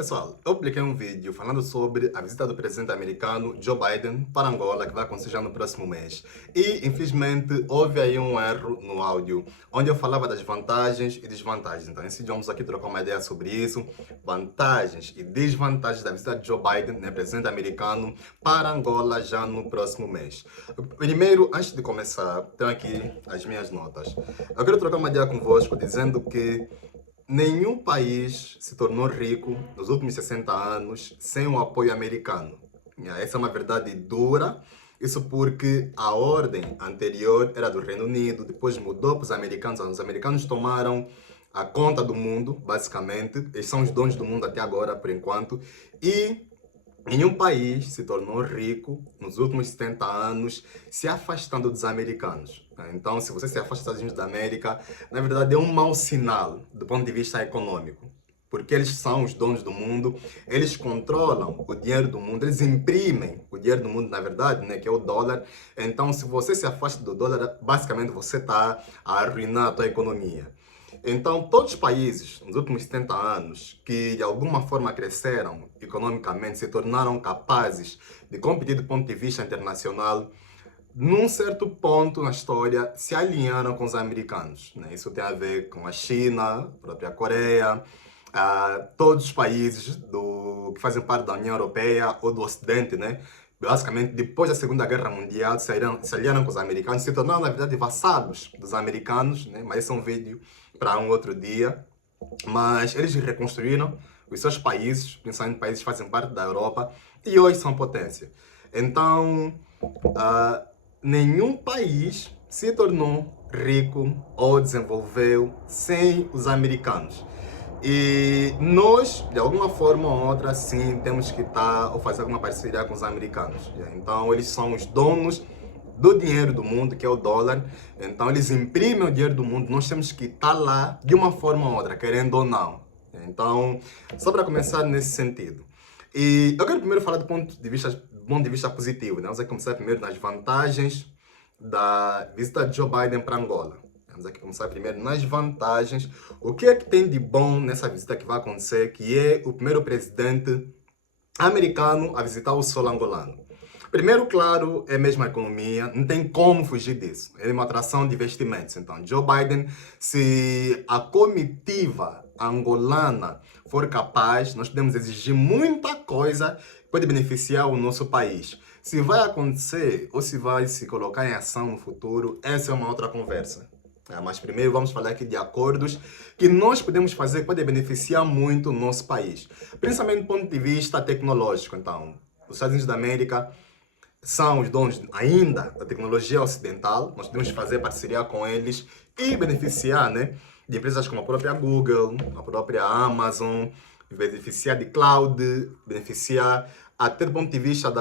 Pessoal, eu publiquei um vídeo falando sobre a visita do presidente americano Joe Biden para Angola, que vai acontecer já no próximo mês. E, infelizmente, houve aí um erro no áudio, onde eu falava das vantagens e desvantagens. Então, nesse vídeo vamos aqui trocar uma ideia sobre isso, vantagens e desvantagens da visita de Joe Biden, presidente americano, para Angola já no próximo mês. Primeiro, antes de começar, tenho aqui as minhas notas. Eu quero trocar uma ideia convosco dizendo que nenhum país se tornou rico nos últimos 60 anos sem o apoio americano. Essa é uma verdade dura. Isso porque a ordem anterior era do Reino Unido, depois mudou para os americanos. Os americanos tomaram a conta do mundo, basicamente. Eles são os donos do mundo até agora, por enquanto. E nenhum país se tornou rico nos últimos 70 anos se afastando dos americanos. Então, se você se afasta dos Estados Unidos da América, na verdade é um mau sinal do ponto de vista econômico. Porque eles são os donos do mundo, eles controlam o dinheiro do mundo, eles imprimem o dinheiro do mundo, na verdade, que é o dólar. Então, se você se afasta do dólar, basicamente você está a arruinar a sua economia. Então, todos os países, nos últimos 70 anos, que de alguma forma cresceram economicamente, se tornaram capazes de competir do ponto de vista internacional, num certo ponto na história, se alinharam com os americanos. Isso tem a ver com a China, a própria Coreia, todos os países que fazem parte da União Europeia ou do Ocidente, basicamente, depois da Segunda Guerra Mundial, se aliaram com os americanos, se tornaram, na verdade, vassalos dos americanos, mas esse é um vídeo para um outro dia. Mas eles reconstruíram os seus países, principalmente países que fazem parte da Europa, e hoje são potência. Então, nenhum país se tornou rico ou desenvolveu sem os americanos. E nós, de alguma forma ou outra, sim, temos que estar ou fazer alguma parceria com os americanos. Então, eles são os donos do dinheiro do mundo, que é o dólar. Então, eles imprimem o dinheiro do mundo. Nós temos que estar lá de uma forma ou outra, querendo ou não. Então, só para começar nesse sentido. E eu quero primeiro falar do ponto de vista positivo. Vamos começar primeiro nas vantagens da visita de Joe Biden para Angola. Vamos aqui começar primeiro nas vantagens. O que é que tem de bom nessa visita que vai acontecer, que é o primeiro presidente americano a visitar o solo angolano? Primeiro, claro, é mesmo a economia, não tem como fugir disso. É uma atração de investimentos. Então, Joe Biden, se a comitiva angolana for capaz, nós podemos exigir muita coisa que pode beneficiar o nosso país. Se vai acontecer ou se vai se colocar em ação no futuro, essa é uma outra conversa. Mas primeiro vamos falar aqui de acordos que nós podemos fazer que podem beneficiar muito o nosso país. Principalmente do ponto de vista tecnológico. Então, os Estados Unidos da América são os donos ainda da tecnologia ocidental. Nós podemos fazer parceria com eles e beneficiar de empresas como a própria Google, a própria Amazon, beneficiar de cloud, beneficiar até do ponto de vista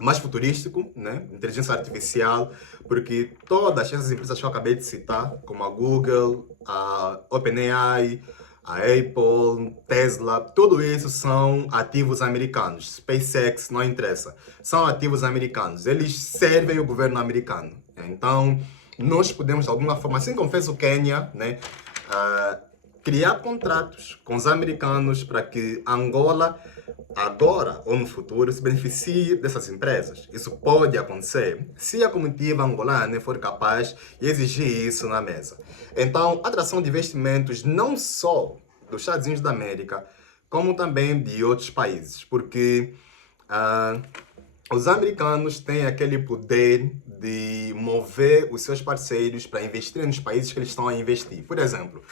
mais futurístico, inteligência artificial, porque todas essas empresas que eu acabei de citar, como a Google, a OpenAI, a Apple, Tesla, tudo isso são ativos americanos. SpaceX, não interessa. São ativos americanos. Eles servem o governo americano. Então, nós podemos, de alguma forma, assim como fez o Quênia, criar contratos com os americanos para que Angola, agora ou no futuro, se beneficie dessas empresas. Isso pode acontecer se a comitiva angolana for capaz de exigir isso na mesa. Então, atração de investimentos não só dos Estados Unidos da América, como também de outros países, porque os americanos têm aquele poder de mover os seus parceiros para investir nos países que eles estão a investir. Por exemplo,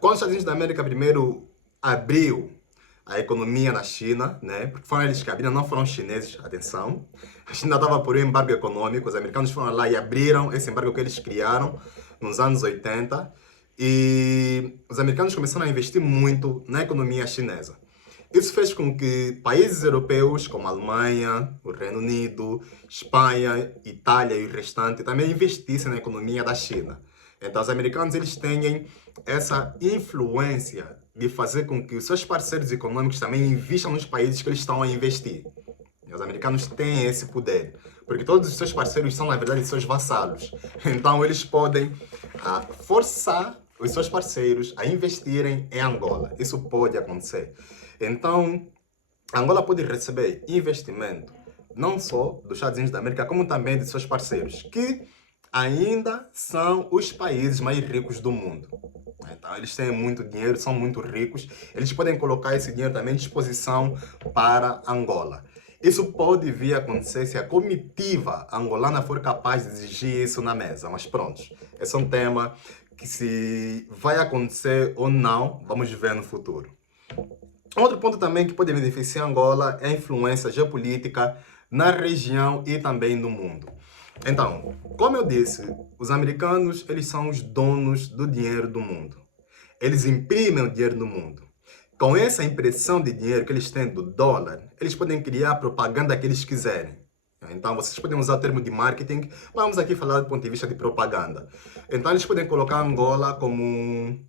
quando os Estados Unidos da América primeiro abriu a economia na China, porque foram eles que abriram, não foram os chineses, atenção. A China estava por um embargo econômico, os americanos foram lá e abriram esse embargo que eles criaram nos anos 80. E os americanos começaram a investir muito na economia chinesa. Isso fez com que países europeus como a Alemanha, o Reino Unido, Espanha, Itália e o restante também investissem na economia da China. Então, os americanos eles têm essa influência de fazer com que os seus parceiros econômicos também investam nos países que eles estão a investir. E os americanos têm esse poder, porque todos os seus parceiros são, na verdade, seus vassalos. Então, eles podem forçar os seus parceiros a investirem em Angola. Isso pode acontecer. Então, Angola pode receber investimento não só dos Estados Unidos da América, como também de seus parceiros, que ainda são os países mais ricos do mundo. Então, eles têm muito dinheiro, são muito ricos, eles podem colocar esse dinheiro também à disposição para Angola. Isso pode vir a acontecer se a comitiva angolana for capaz de exigir isso na mesa, mas pronto, esse é um tema que se vai acontecer ou não, vamos ver no futuro. Outro ponto também que pode beneficiar Angola é a influência geopolítica na região e também no mundo. Então, como eu disse, os americanos, eles são os donos do dinheiro do mundo. Eles imprimem o dinheiro do mundo. Com essa impressão de dinheiro que eles têm do dólar, eles podem criar a propaganda que eles quiserem. Então, vocês podem usar o termo de marketing, vamos aqui falar do ponto de vista de propaganda. Então, eles podem colocar Angola como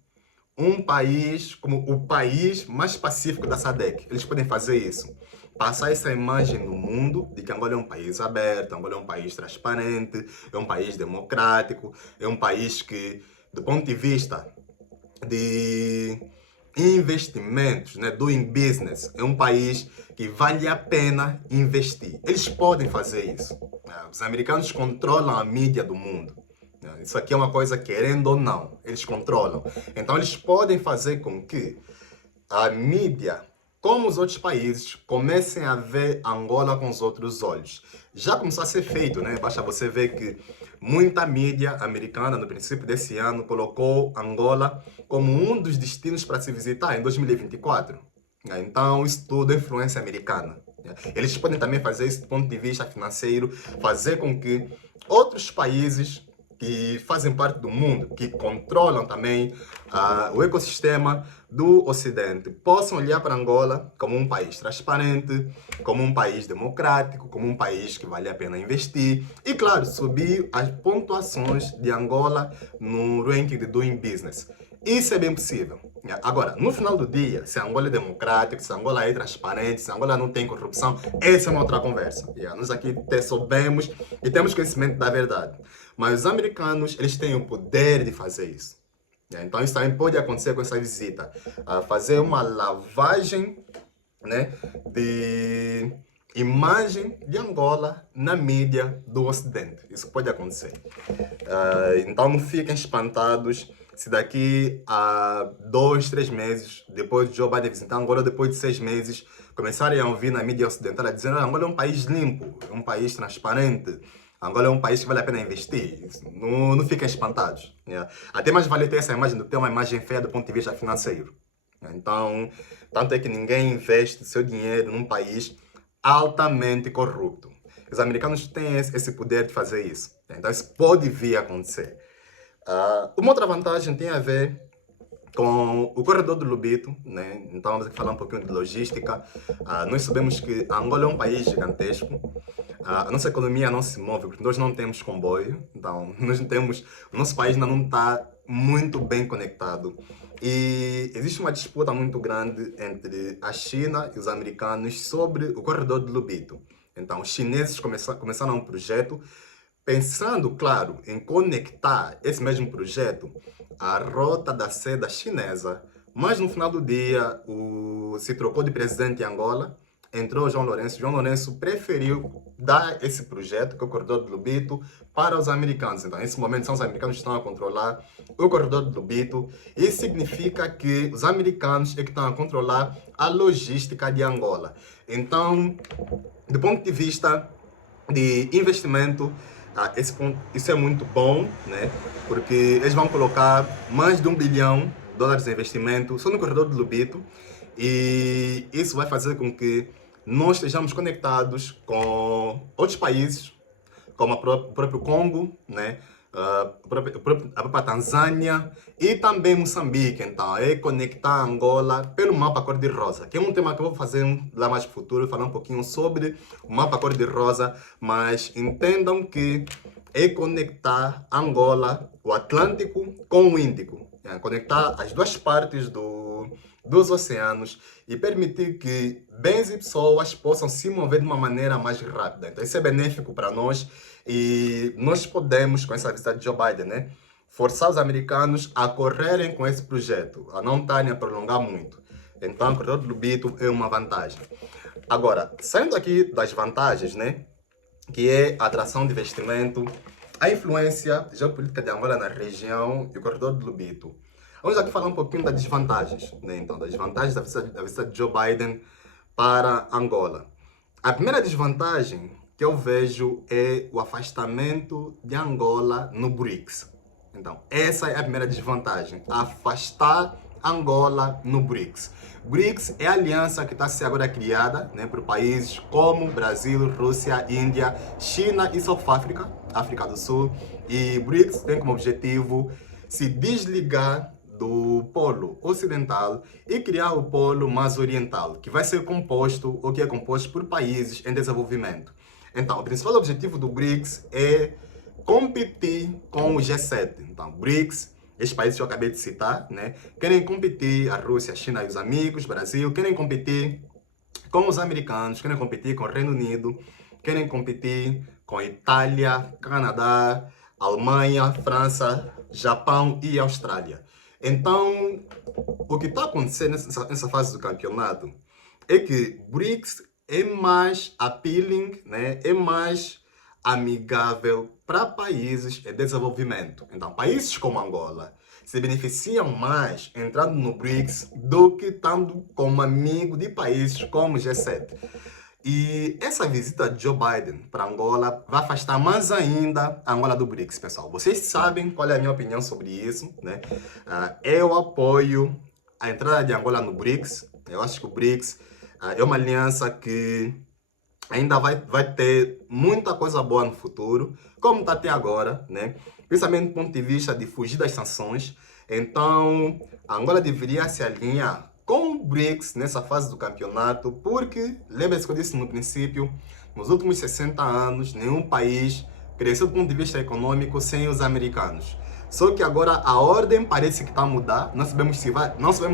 um país, como o país mais pacífico da SADC. Eles podem fazer isso. Passar essa imagem no mundo de que Angola é um país aberto, Angola é um país transparente, é um país democrático, é um país que, do ponto de vista de investimentos, né, doing business, é um país que vale a pena investir. Eles podem fazer isso. Os americanos controlam a mídia do mundo. Isso aqui é uma coisa, querendo ou não, eles controlam. Então, eles podem fazer com que a mídia, como os outros países, comecem a ver Angola com os outros olhos. Já começou a ser feito, né? Basta você ver que muita mídia americana, no princípio desse ano, colocou Angola como um dos destinos para se visitar em 2024. Então, isso tudo é influência americana. Eles podem também fazer isso do ponto de vista financeiro, fazer com que outros países que fazem parte do mundo, que controlam também o ecossistema do Ocidente, possam olhar para Angola como um país transparente, como um país democrático, como um país que vale a pena investir e, claro, subir as pontuações de Angola no ranking de Doing Business. Isso é bem possível. Agora, no final do dia, se Angola é democrática, se Angola é transparente, se Angola não tem corrupção, essa é uma outra conversa. Nós aqui até soubemos e temos conhecimento da verdade. Mas os americanos, eles têm o poder de fazer isso. Então, isso também pode acontecer com essa visita. Fazer uma lavagem, né, de imagem de Angola na mídia do Ocidente. Isso pode acontecer. Então, não fiquem espantados se daqui a 2, 3 meses, depois de Joe Biden visitar Angola, depois de 6 meses, começarem a ouvir na mídia ocidental dizendo que Angola é um país limpo, é um país transparente, Angola é um país que vale a pena investir. Não fiquem espantados. Até mais vale ter essa imagem do que ter uma imagem feia do ponto de vista financeiro. Então, tanto é que ninguém investe seu dinheiro num país altamente corrupto. Os americanos têm esse poder de fazer isso. Então, isso pode vir a acontecer. Uma outra vantagem tem a ver com o corredor do Lobito, né? Então vamos aqui falar um pouquinho de logística. Nós sabemos que Angola é um país gigantesco. A nossa economia não se move porque nós não temos comboio. Então nós não temos, o nosso país ainda não está muito bem conectado. E existe uma disputa muito grande entre a China e os americanos sobre o corredor do Lobito. Então os chineses começaram um projeto pensando, claro, em conectar esse mesmo projeto à rota da seda chinesa, mas no final do dia se trocou de presidente em Angola, entrou João Lourenço. João Lourenço preferiu dar esse projeto, que é o Corredor do Lobito, para os americanos. Então, nesse momento, são os americanos que estão a controlar o Corredor do Lobito. Isso significa que os americanos é que estão a controlar a logística de Angola. Então, do ponto de vista de investimento, isso é muito bom, né? Porque eles vão colocar mais de $1 bilhão de investimento só no corredor do Lobito e isso vai fazer com que nós estejamos conectados com outros países, como o próprio Congo, né? A própria Tanzânia e também Moçambique. Então, é conectar Angola pelo mapa cor-de-rosa, que é um tema que eu vou fazer lá mais no futuro, falar um pouquinho sobre o mapa cor-de-rosa, mas entendam que é conectar Angola, o Atlântico com o Índico, conectar as duas partes dos oceanos e permitir que bens e pessoas possam se mover de uma maneira mais rápida. Então, isso é benéfico para nós e nós podemos, com essa visita de Joe Biden, né, forçar os americanos a correrem com esse projeto, a não estarem a prolongar muito. Então, o corredor do Lobito é uma vantagem. Agora, saindo aqui das vantagens, né, que é a atração de investimento, a influência geopolítica de Angola na região e o corredor do Lobito. Vamos aqui falar um pouquinho das desvantagens, né? Então, das desvantagens da visita de Joe Biden para Angola. A primeira desvantagem que eu vejo é o afastamento de Angola no BRICS. Então, essa é a primeira desvantagem, afastar Angola no BRICS. BRICS é a aliança que está sendo agora criada, né, por países como Brasil, Rússia, Índia, China e South África, África do Sul. E BRICS tem como objetivo se desligar do polo ocidental e criar o polo mais oriental, que vai ser composto, ou que é composto por países em desenvolvimento. Então, o principal objetivo do BRICS é competir com o G7. Então, BRICS, estes países que eu acabei de citar, né, querem competir, a Rússia, a China e os amigos, Brasil, querem competir com os americanos, querem competir com o Reino Unido, querem competir com a Itália, Canadá, Alemanha, França, Japão e Austrália. Então, o que está acontecendo nessa fase do campeonato é que BRICS é mais appealing, né? É mais amigável para países em desenvolvimento. Então, países como Angola se beneficiam mais entrando no BRICS do que estando como amigo de países como o G7. E essa visita de Joe Biden para Angola vai afastar mais ainda a Angola do BRICS, pessoal. Vocês sabem qual é a minha opinião sobre isso, né? Eu apoio a entrada de Angola no BRICS. Eu acho que o BRICS é uma aliança que ainda vai ter muita coisa boa no futuro, como está até agora, né? Principalmente do ponto de vista de fugir das sanções. Então, a Angola deveria se alinhar com o BRICS nessa fase do campeonato, porque, lembre-se que eu disse no princípio, nos últimos 60 anos, nenhum país cresceu do ponto de vista econômico sem os americanos. Só que agora a ordem parece que está a mudar, não sabemos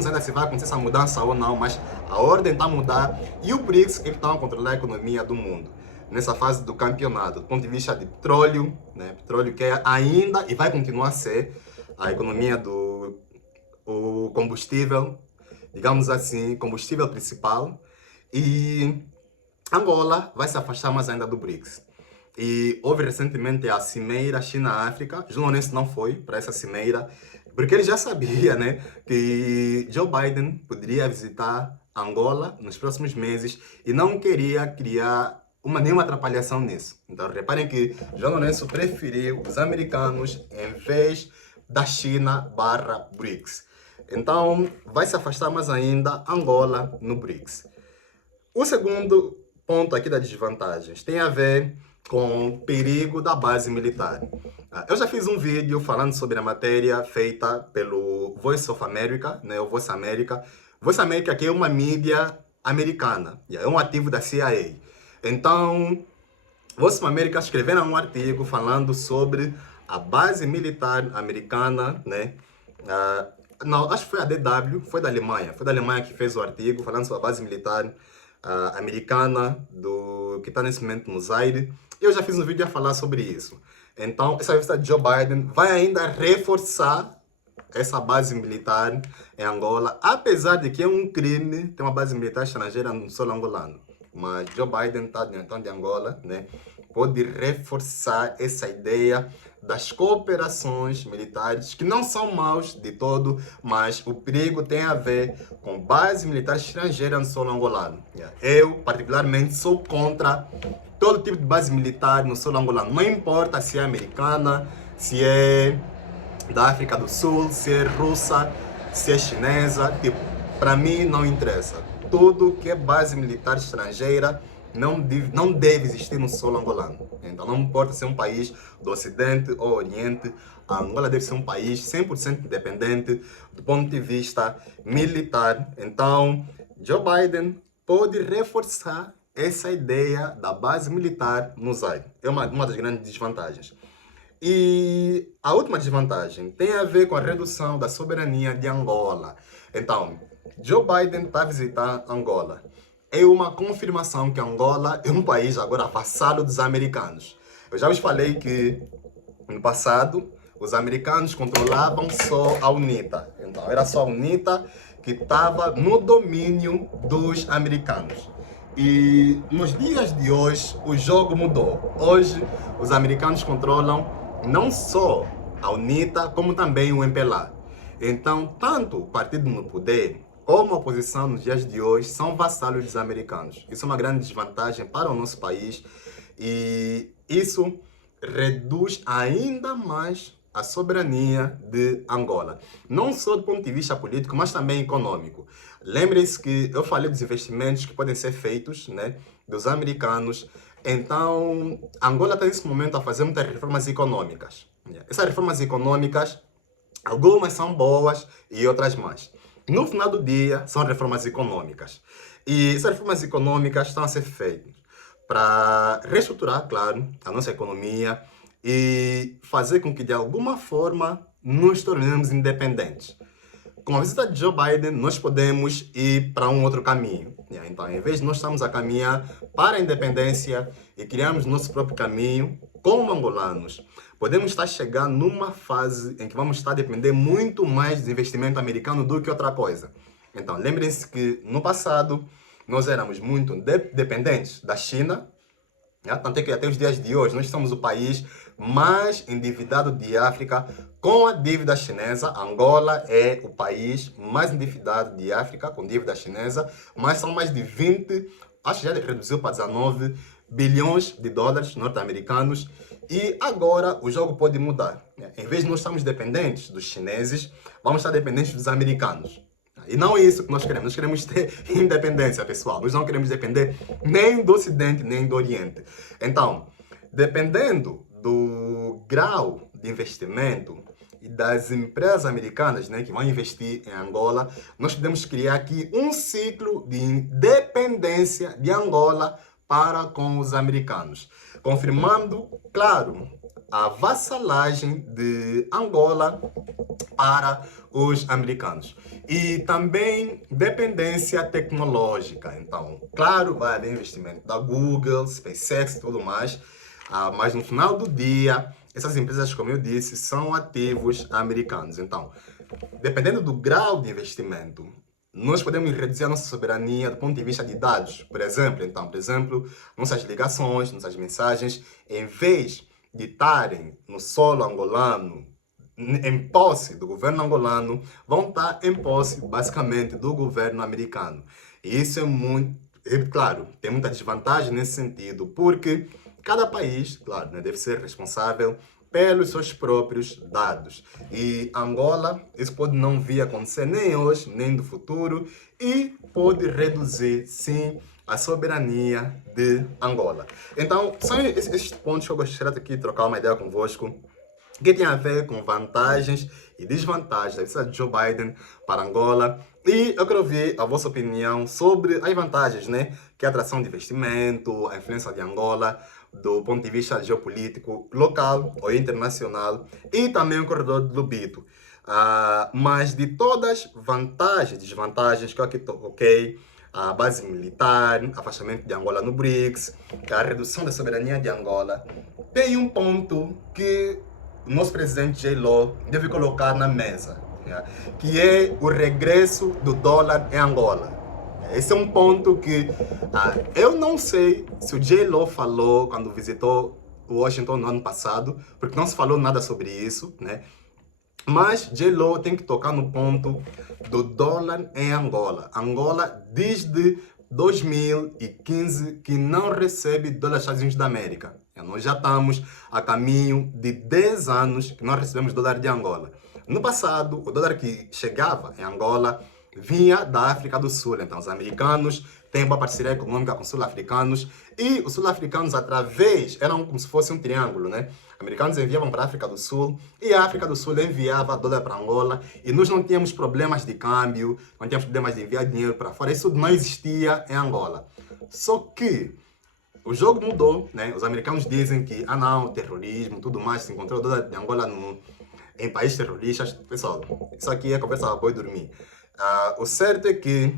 ainda se vai acontecer essa mudança ou não, mas a ordem está a mudar e o BRICS é que está a controlar a economia do mundo nessa fase do campeonato, do ponto de vista de petróleo, né? Petróleo que é ainda e vai continuar a ser a economia do combustível, digamos assim, combustível principal, e Angola vai se afastar mais ainda do BRICS. E houve recentemente a cimeira China-África. João Lourenço não foi para essa cimeira, porque ele já sabia, né, que Joe Biden poderia visitar Angola nos próximos meses e não queria criar nenhuma atrapalhação nisso. Então, reparem que João Lourenço preferiu os americanos em vez da China/BRICS. Então, vai se afastar mais ainda Angola no BRICS. O segundo ponto aqui das desvantagens tem a ver com o perigo da base militar. Eu já fiz um vídeo falando sobre a matéria feita pelo Voice of America, né, o Voice America. Voice America aqui é uma mídia americana, é um ativo da CIA. Então, Voice of America escreveram um artigo falando sobre a base militar americana, né? Não, acho que foi a DW, foi da Alemanha que fez o artigo falando sobre a base militar americana que está nesse momento no Zaire. Eu já fiz um vídeo a falar sobre isso. Então, essa visita de Joe Biden vai ainda reforçar essa base militar em Angola, apesar de que é um crime ter uma base militar estrangeira no solo angolano. Mas Joe Biden está dentro de Angola, né? Pode reforçar essa ideia das cooperações militares, que não são maus de todo, mas o perigo tem a ver com base militar estrangeira no solo angolano. Eu, particularmente, sou contra todo tipo de base militar no solo angolano. Não importa se é americana, se é da África do Sul, se é russa, se é chinesa, tipo, para mim não interessa. Tudo que é base militar estrangeira não deve existir no solo angolano. Então não importa se é um país do Ocidente ou Oriente, a Angola deve ser um país 100% independente do ponto de vista militar. Então, Joe Biden pode reforçar essa ideia da base militar no Zaire. É uma das grandes desvantagens. E a última desvantagem tem a ver com a redução da soberania de Angola. Então, Joe Biden está a visitar Angola. É uma confirmação que Angola é um país agora vassalo dos americanos. Eu já vos falei que no passado os americanos controlavam só a UNITA. Então, era só a UNITA que estava no domínio dos americanos. E nos dias de hoje, o jogo mudou. Hoje, os americanos controlam não só a UNITA, como também o MPLA. Então, tanto o partido no poder como a oposição nos dias de hoje são vassalos dos americanos. Isso é uma grande desvantagem para o nosso país e isso reduz ainda mais a soberania de Angola. Não só do ponto de vista político, mas também econômico. Lembrem-se que eu falei dos investimentos que podem ser feitos, né, dos americanos. Então, Angola está nesse momento a fazer muitas reformas econômicas. Essas reformas econômicas, algumas são boas e outras mais. No final do dia, são reformas econômicas. E essas reformas econômicas estão a ser feitas para reestruturar, claro, a nossa economia e fazer com que, de alguma forma, nos tornemos independentes. Com a visita de Joe Biden, nós podemos ir para um outro caminho. Então, em vez de nós estarmos a caminhar para a independência e criarmos nosso próprio caminho, como angolanos, podemos estar chegando numa fase em que vamos estar a depender muito mais do investimento americano do que outra coisa. Então, lembrem-se que no passado nós éramos muito dependentes da China, tanto é que até os dias de hoje nós somos o país mais endividado de África com a dívida chinesa. Angola é o país mais endividado de África com dívida chinesa, mas são mais de 20, acho que já reduziu para 19 bilhões de dólares norte-americanos. E agora o jogo pode mudar. Em vez de nós estarmos dependentes dos chineses, vamos estar dependentes dos americanos. E não é isso que nós queremos. Nós queremos ter independência, pessoal. Nós não queremos depender nem do Ocidente, nem do Oriente. Então, dependendo do grau de investimento e das empresas americanas, né, que vão investir em Angola, nós podemos criar aqui um ciclo de independência de Angola para com os americanos, confirmando, claro, a vassalagem de Angola para os americanos. E também dependência tecnológica. Então, claro, vai haver investimento da Google, SpaceX e tudo mais, mas no final do dia, essas empresas, como eu disse, são ativos americanos. Então, dependendo do grau de investimento, nós podemos reduzir a nossa soberania do ponto de vista de dados. Por exemplo, nossas ligações, nossas mensagens, em vez de estarem no solo angolano, em posse do governo angolano, vão estar em posse, basicamente, do governo americano. E isso é muito, claro, tem muita desvantagem nesse sentido, porque cada país, claro, né, deve ser responsável pelos seus próprios dados. E Angola, isso pode não vir a acontecer nem hoje, nem no futuro, e pode reduzir, sim, a soberania de Angola. Então, são esses pontos que eu gostaria aqui de trocar uma ideia convosco, que tem a ver com vantagens e desvantagens da visita de Joe Biden para Angola. E eu quero ouvir a vossa opinião sobre as vantagens, né? Que é a atração de investimento, a influência de Angola, do ponto de vista geopolítico, local ou internacional, e também o corredor do Lobito. Mas de todas as vantagens e desvantagens que eu aqui toquei, a base militar, afastamento de Angola no BRICS, a redução da soberania de Angola, tem um ponto que o nosso presidente J-Lo deve colocar na mesa, que é o regresso do dólar em Angola. Esse é um ponto que eu não sei se o J-Lo falou quando visitou Washington no ano passado, porque não se falou nada sobre isso, né? Mas J-Lo tem que tocar no ponto do dólar em Angola. Angola, desde 2015, que não recebe dólar dos Estados Unidos da América. Nós já estamos a caminho de 10 anos que nós recebemos dólar de Angola. No passado, o dólar que chegava em Angola vinha da África do Sul. Então, os americanos têm uma parceria econômica com os sul-africanos e os sul-africanos, eram como se fosse um triângulo, né? Americanos enviavam para a África do Sul e a África do Sul enviava dólar para Angola e nós não tínhamos problemas de câmbio, não tínhamos problemas de enviar dinheiro para fora. Isso não existia em Angola. Só que o jogo mudou, né? Os americanos dizem que, não, terrorismo, tudo mais, se encontrou dólar de Angola em países terroristas. Pessoal, isso aqui é conversa para boi dormir. O certo é que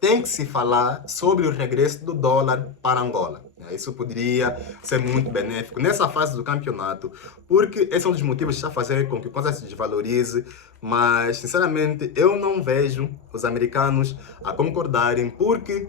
tem que se falar sobre o regresso do dólar para Angola. Isso poderia ser muito benéfico nessa fase do campeonato, porque esse é um dos motivos que está a fazer com que a coisa se desvalorize, mas sinceramente eu não vejo os americanos a concordarem, porque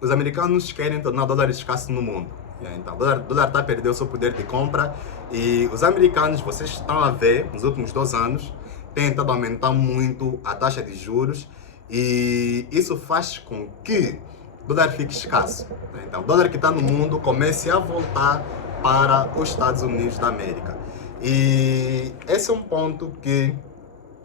os americanos querem tornar o dólar escasso no mundo. Então, o dólar está a perder o seu poder de compra e os americanos, vocês estão a ver, nos últimos 2 anos, têm tentado aumentar muito a taxa de juros e isso faz com que o dólar fique escasso. Então, o dólar que está no mundo comece a voltar para os Estados Unidos da América. E esse é um ponto que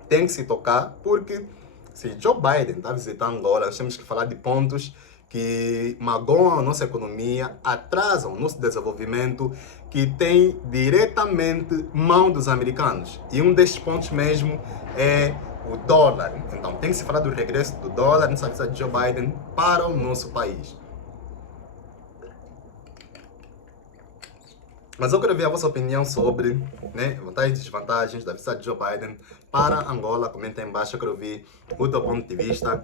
tem que se tocar, porque se Joe Biden está visitando Angola, nós temos que falar de pontos que magoam a nossa economia, atrasam o nosso desenvolvimento, que tem diretamente mão dos americanos. E um destes pontos mesmo é o dólar. Então tem que se falar do regresso do dólar nessa visita de Joe Biden para o nosso país. Mas eu quero ver a vossa opinião sobre vantagens e desvantagens da visita de Joe Biden para Angola. Comenta aí embaixo, eu quero ver o teu ponto de vista.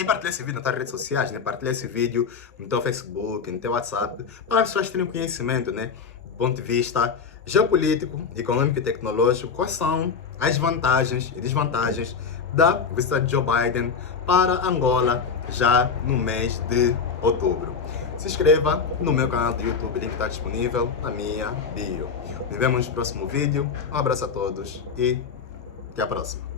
E partilha esse vídeo nas tuas redes sociais, partilha esse vídeo no teu Facebook, no teu WhatsApp, para as pessoas terem conhecimento, do ponto de vista geopolítico, econômico e tecnológico, quais são as vantagens e desvantagens da visita de Joe Biden para Angola já no mês de outubro. Se inscreva no meu canal do YouTube, o link está disponível na minha bio. Nos vemos no próximo vídeo, um abraço a todos e até a próxima.